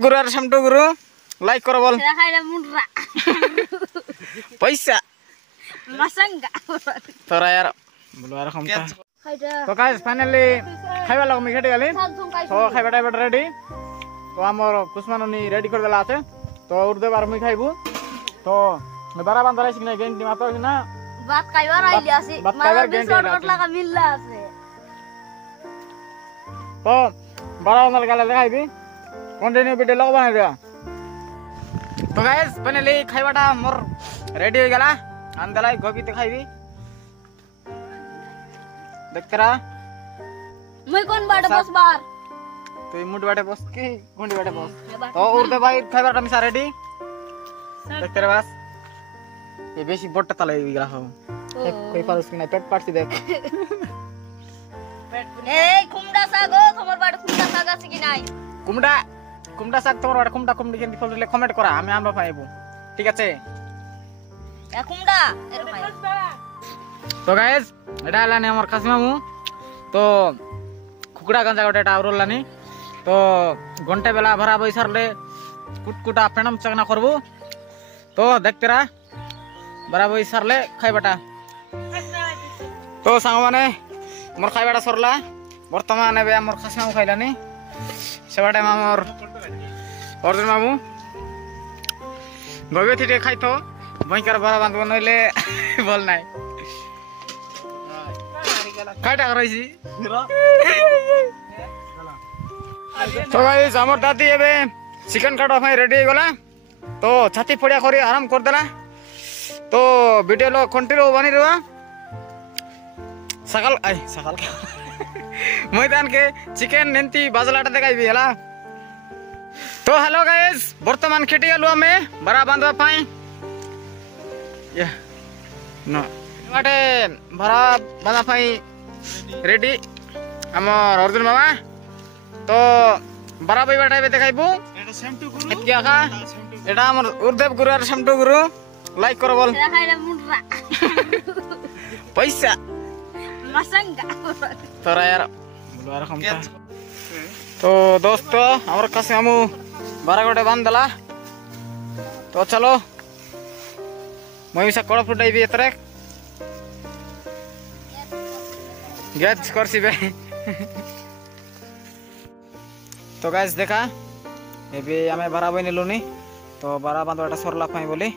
गुरु और समटू गुरु लाइक करो बोल पैसा तोरा यार बोलो यार हम तो गाइस फाइनली खाइबा लग मिखेटी गली तो खाइबा टाइबा रेडी तो हमर कुसमाननी रेडी कर देला আছে तो उर्दे बार मी खाइबू तो बारा बांधरा আছে না গেন্টি মাতো আছে না ভাত খাইবার আইলি আছে মারা বি শর্টকাট লাগা মিললা আছে তো বারা বাंधल গালে খাইবি कंटिन्यू वीडियो लग बना दिया तो गाइस फाइनली खाइबाटा मोर रेडी हो गला आंदला गोभी ते खाइबी देखते रहा मैं कौन बाटे बस बाहर तो ये मुंड बाटे बस की गुंडी बाटे बस तो उर्दे भाई खाइबाटा मिसा रेडी देखते रहा बस ये बेसी बोट्टा तले गला हो कोई पास की ना पेट पाट सी देख ए कुमडा सागो তোমার বাড়ি কুমডা শাক আছে কি নাই कुमडा कुमडा শাক তোমার বাড়ি কুমডা কুমডি কেন ফললে কমেন্ট করা আমি আমরা পাইবো ঠিক আছে এ কুমডা এর ভাই তো গাইস এটা হলানি আমার কাশি মামু তো কুকুড়া গঞ্জা গোটা এটা আউরলানি তো ঘন্টা বেলা ভরা বই সারলে কুটকুটা পেনাম চাকনা করব তো দেখতে রা ভরা বই সারলে খাইবাটা তো সাং মানে মোর খাইবাটা সরলা বর্তমানে বে আমার কাশি মামু খাইলানি সেবাটা আমার অর্জুন মামু গবে থেকে খাইতো বইকার ভরা বাঁধব নইলে বল নাই কাটা করাইছি তো গাইস আমার দাদি এবে চিকেন কাটা ফাই রেডি হই গলা তো ছাতি পড়িয়া করি আরাম কর দেলা তো ভিডিও লো কন্টিনিউ বানি রবা সকাল আই সকাল ময়দান के चिकेन नेंती बाजलाटा देखाइबी हला तो हेलो गाइस वर्तमान खेटी आलु में बरा बांधवा पाई या नो बाटे बरा बांधा पाई रेडी हमर अर्जुन मामा तो बरा बई बाटा देखाइबू एटा सेमटू गुरु एतिया का एटा हमर उर्देव गुरु और सेमटू गुरु लाइक करो बोल पैसा मसंगा तोरा यार बोलो यार हम तो दोस्तों हमर कासे हमू 12 गोटे बांध दला तो चलो मयूसा कड़ फुटाई भी एतरे गैस करसी बे तो गाइस देखा एबे हमें भरा बई नेलुनी तो बारा बांधवाटा सरला पाई बोली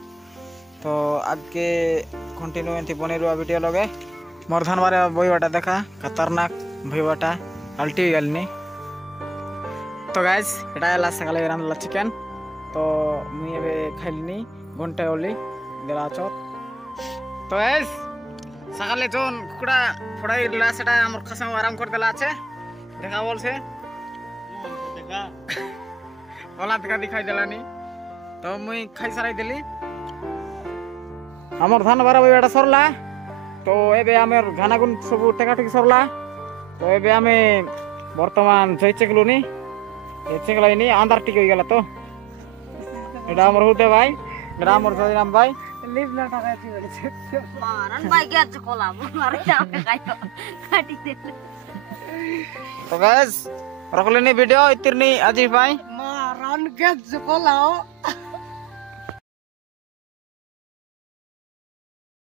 तो आगे कंटिन्यू एंती बने रुआ वीडियो लगे मोर धान बारे बईवाटा देखा खतरनाक भईवाटा अल्टी गलनी तो गाइस एटा हला सकाले रांधला चिकेन तो मुई एबे खाइलनी घंटे ओली देला चोत तो गाइस सकाले जोन कुकुड़ा फड़ाई ला सेटा हमर खसम आराम कर देला আছে देखा बोल से देखा ओला देखा दिखाई देलानी तो मुई खाई साराई देली हमर धान बारा बईवाटा सरला तो एबे आमेर घानागुन सब टेकाटेकी सरला तो एबे आमे वर्तमान जयचेकलुनी चेकलाइनी आंधार टिक हो गला तो एटा हमर हुदे भाई एटा हमर जयराम भाई लिव ना टाकाती बड़े मारन भाई के चकोला मारे जामे खाइतो काटी दे तो गाइस रखलेनी वीडियो इतनी अजीब भाई मारन के चकोला